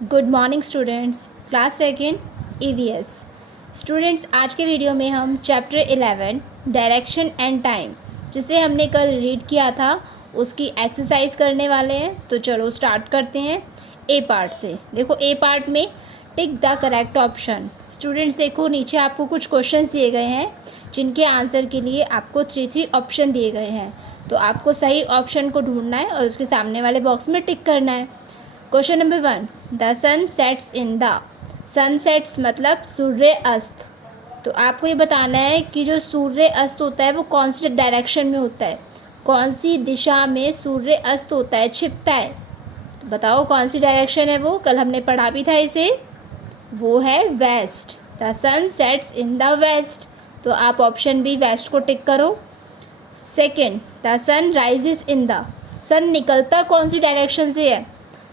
Good morning students, class second EVS. Students, आज के video में हम चैप्टर 11 डायरेक्शन एंड टाइम, जिसे हमने कल रीड किया था, उसकी एक्सरसाइज करने वाले हैं। तो चलो स्टार्ट करते हैं ए पार्ट से। देखो ए पार्ट में tick the correct option. Students देखो, नीचे आपको कुछ क्वेश्चंस दिए गए हैं जिनके आंसर के लिए आपको 3 ऑप्शन दिए गए हैं। तो आपको सही ऑप्शन को ढूंढना है और उसके सामने वाले बॉक्स में टिक करना है। Question number 1, the sun sets in the. Sun sets मतलब सूर्य अस्त। तो आपको ये बताना है कि जो सूर्य अस्त होता है वो कौन सी डायरेक्शन में होता है, कौन सी दिशा में सूर्य अस्त होता है, छिपता है। तो बताओ कौन सी डायरेक्शन है वो, कल हमने पढ़ा भी था इसे। वो है west. The sun sets in the west. तो आप ऑप्शन बी वेस्ट को टिक करो। Second, the sun rises in the. Sun निकलता कौन सी डायरेक्शन से है।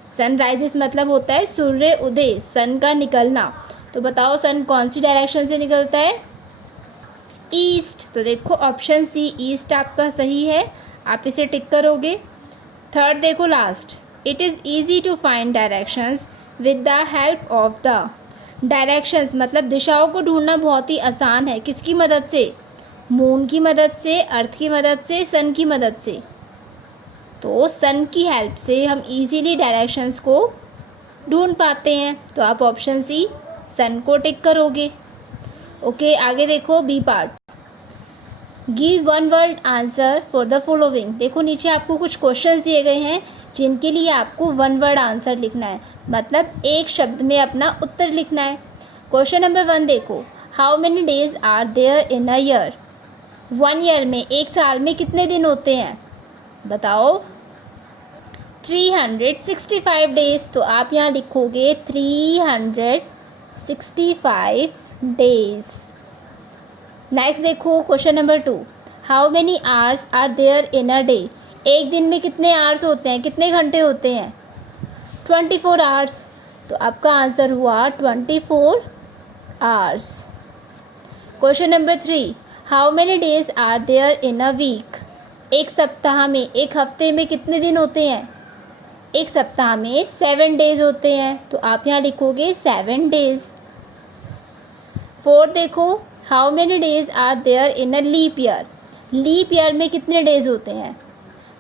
सनराइजेस मतलब होता है सूर्य उदय, सन का निकलना। तो बताओ सन कौन सी डायरेक्शन से निकलता है, ईस्ट। तो देखो ऑप्शन सी ईस्ट आपका सही है, आप इसे टिक करोगे। थर्ड देखो last, it is easy to find directions with the help of the. Directions मतलब दिशाओं को ढूंढना बहुत ही आसान है, किसकी मदद से, मून की मदद से, अर्थ की मदद से, सन की मदद से। तो सन की हेल्प से हम इजीली डायरेक्शंस को ढूंढ पाते हैं। तो आप ऑप्शन सी सन को टिक करोगे। ओके, आगे देखो B part, give one word answer for the following. देखो नीचे आपको कुछ क्वेश्चंस दिए गए हैं जिनके लिए आपको वन वर्ड आंसर लिखना है, मतलब एक शब्द में अपना उत्तर लिखना है। क्वेश्चन नंबर 1 देखो, how many days are there in a year. 1 year में, एक साल में कितने दिन होते हैं, बताओ। 365 डेज। तो आप यहाँ लिखोगे 365 डेज। नेक्स्ट देखो question number 2, how many hours are there in a day. एक दिन में कितने आवर्स होते हैं, कितने घंटे होते हैं, 24 आवर्स। तो आपका आंसर हुआ 24 hours. Question number 3, how many days are there in a week. एक सप्ताह में, एक हफ्ते में कितने दिन होते हैं, एक सप्ताह में 7 डेज होते हैं। तो आप यहाँ लिखोगे 7 डेज। 4 देखो, how many days are there in a leap year. Leap year में कितने डेज होते हैं।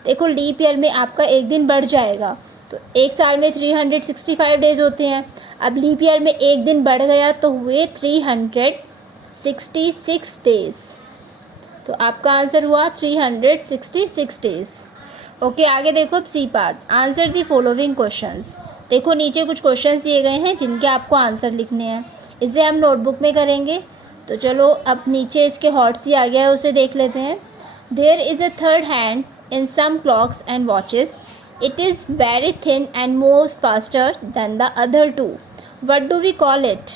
देखो लीप ईयर में आपका एक दिन बढ़ जाएगा, तो एक साल में 365 डेज होते हैं। अब लीप ईयर में एक दिन बढ़ गया तो हुए 366 डेज। तो आपका आंसर हुआ 366 डेज। ओके, आगे देखो अब C part, answer the following questions. देखो नीचे कुछ क्वेश्चंस दिए गए हैं जिनके आपको आंसर लिखने हैं, इसे हम नोटबुक में करेंगे। तो चलो अब नीचे इसके हॉट्स आ गया है, उसे देख लेते हैं। There is a third hand in some clocks and watches, it is very thin and moves faster than the other two, what do we call it.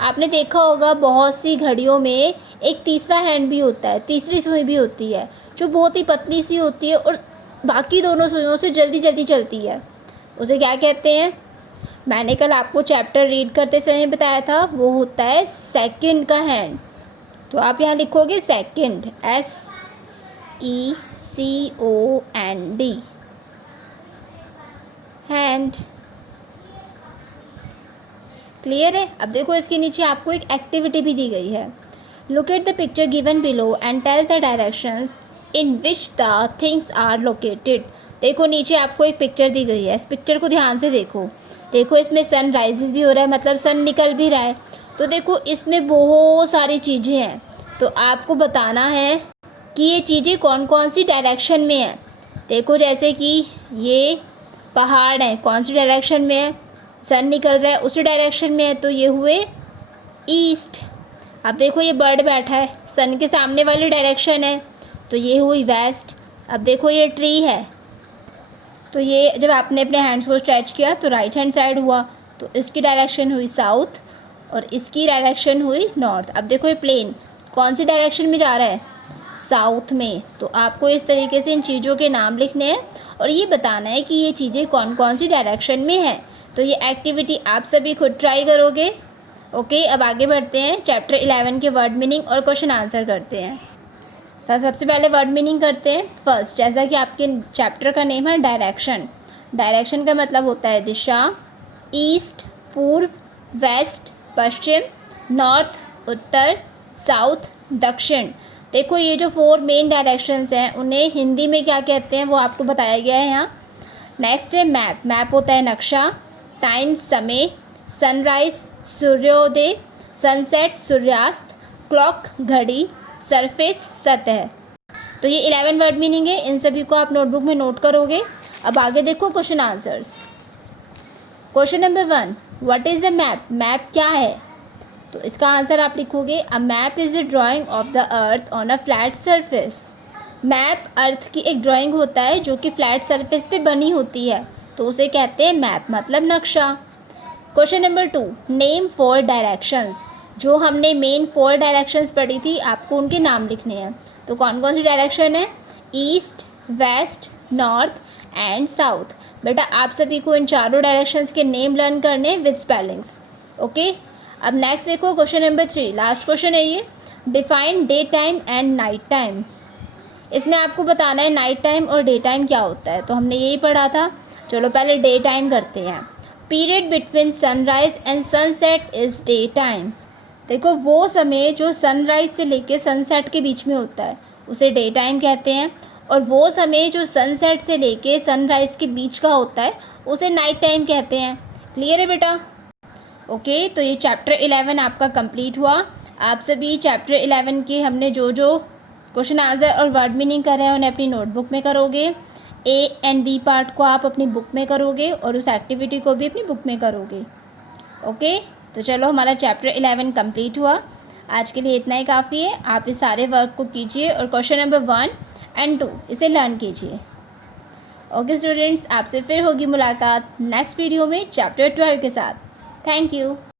आपने देखा होगा बहुत सी घड़ियों में एक तीसरा हैंड भी होता है, तीसरी सुई भी होती है, जो बहुत ही पतली सी होती है और बाकी दोनों सुइयों से जल्दी जल्दी चलती है। उसे क्या कहते हैं, मैंने कल आपको चैप्टर रीड करते समय बताया था, वो होता है सेकंड का हैंड। तो आप यहाँ लिखोगे सेकंड, SECOND, हैंड। क्लियर है। अब देखो इसके नीचे आपको एक एक्टिविटी भी दी गई है, look at the picture given below and tell the directions in which the things are located. देखो नीचे आपको एक पिक्चर दी गई है, इस पिक्चर को ध्यान से देखो। देखो इसमें सन राइजेस भी हो रहा है, मतलब सन निकल भी रहा है। तो देखो इसमें बहुत सारी चीज़ें हैं, तो आपको बताना है कि ये चीज़ें कौन कौन सी डायरेक्शन में हैं। देखो जैसे कि ये पहाड़ है, कौन सी डायरेक्शन में है, सन निकल रहा है उसी डायरेक्शन में है, तो ये हुए ईस्ट। अब देखो ये बर्ड बैठा है, सन के सामने वाली डायरेक्शन है, तो ये हुई वेस्ट। अब देखो ये ट्री है, तो ये जब आपने अपने हैंड्स को स्ट्रेच किया तो राइट हैंड साइड हुआ, तो इसकी डायरेक्शन हुई साउथ और इसकी डायरेक्शन हुई नॉर्थ। अब देखो ये प्लेन कौन सी डायरेक्शन में जा रहा है, साउथ में। तो आपको इस तरीके से इन चीज़ों के नाम लिखने हैं और ये बताना है कि ये चीज़ें कौन कौन सी डायरेक्शन में हैं। तो ये एक्टिविटी आप सभी खुद ट्राई करोगे। ओके, अब आगे बढ़ते हैं, चैप्टर 11 के वर्ड मीनिंग और क्वेश्चन आंसर करते हैं। तो सबसे पहले वर्ड मीनिंग करते हैं। फर्स्ट, जैसा कि आपके चैप्टर का नेम है डायरेक्शन, डायरेक्शन का मतलब होता है दिशा। ईस्ट पूर्व, वेस्ट पश्चिम, नॉर्थ उत्तर, साउथ दक्षिण। देखो ये जो 4 मेन डायरेक्शंस हैं उन्हें हिंदी में क्या कहते हैं वो आपको बताया गया है यहाँ। नेक्स्ट है मैप। मैप होता है नक्शा। टाइम समय, सनराइज सूर्योदय, सनसेट सूर्यास्त, क्लॉक घड़ी, सरफेस सतह। तो ये 11 वर्ड मीनिंग है, इन सभी को आप नोटबुक में नोट करोगे। अब आगे देखो question answers. Question number 1, what is a map? Map क्या है? तो इसका आंसर आप लिखोगे a map is a drawing of the earth on a flat surface. Map earth की एक ड्राइंग होता है जो कि फ्लैट सरफेस पे बनी होती है, तो उसे कहते हैं मैप, मतलब नक्शा। Question number 2, name 4 directions. जो हमने मेन 4 डायरेक्शंस पढ़ी थी, आपको उनके नाम लिखने हैं। तो कौन कौन सी डायरेक्शन है? East, west, north and south. बेटा आप सभी को इन चारों डायरेक्शंस के नेम लर्न करने विद स्पेलिंग्स। ओके, अब नेक्स्ट देखो क्वेश्चन नंबर 3, लास्ट क्वेश्चन है ये। Define day time and night time. इसमें आपको बताना है नाइट टाइम और डे टाइम क्या होता है, तो हमने यही पढ़ा था। चलो पहले डे टाइम करते हैं। Period between sunrise and sunset is day time. देखो वो समय जो सनराइज से लेके सनसेट के बीच में होता है उसे डे टाइम कहते हैं, और वो समय जो सनसेट से लेके सनराइज के बीच का होता है उसे नाइट टाइम कहते हैं। क्लियर है बेटा? ओके, तो ये चैप्टर 11 आपका कंप्लीट हुआ। आप सभी चैप्टर 11 के हमने जो जो क्वेश्चन आंसर और वर्ड मीनिंग कर रहे हैं उन्हें अपनी नोटबुक में करोगे। ए एंड बी पार्ट को आप अपनी बुक में करोगे और उस एक्टिविटी को भी अपनी बुक में करोगे। ओके, तो चलो हमारा चैप्टर 11 कंप्लीट हुआ। आज के लिए इतना ही काफ़ी है। आप इस सारे वर्क को कीजिए और क्वेश्चन नंबर 1 एंड 2 इसे लर्न कीजिए। ओके स्टूडेंट्स, आपसे फिर होगी मुलाकात नेक्स्ट वीडियो में चैप्टर 12 के साथ। Thank you.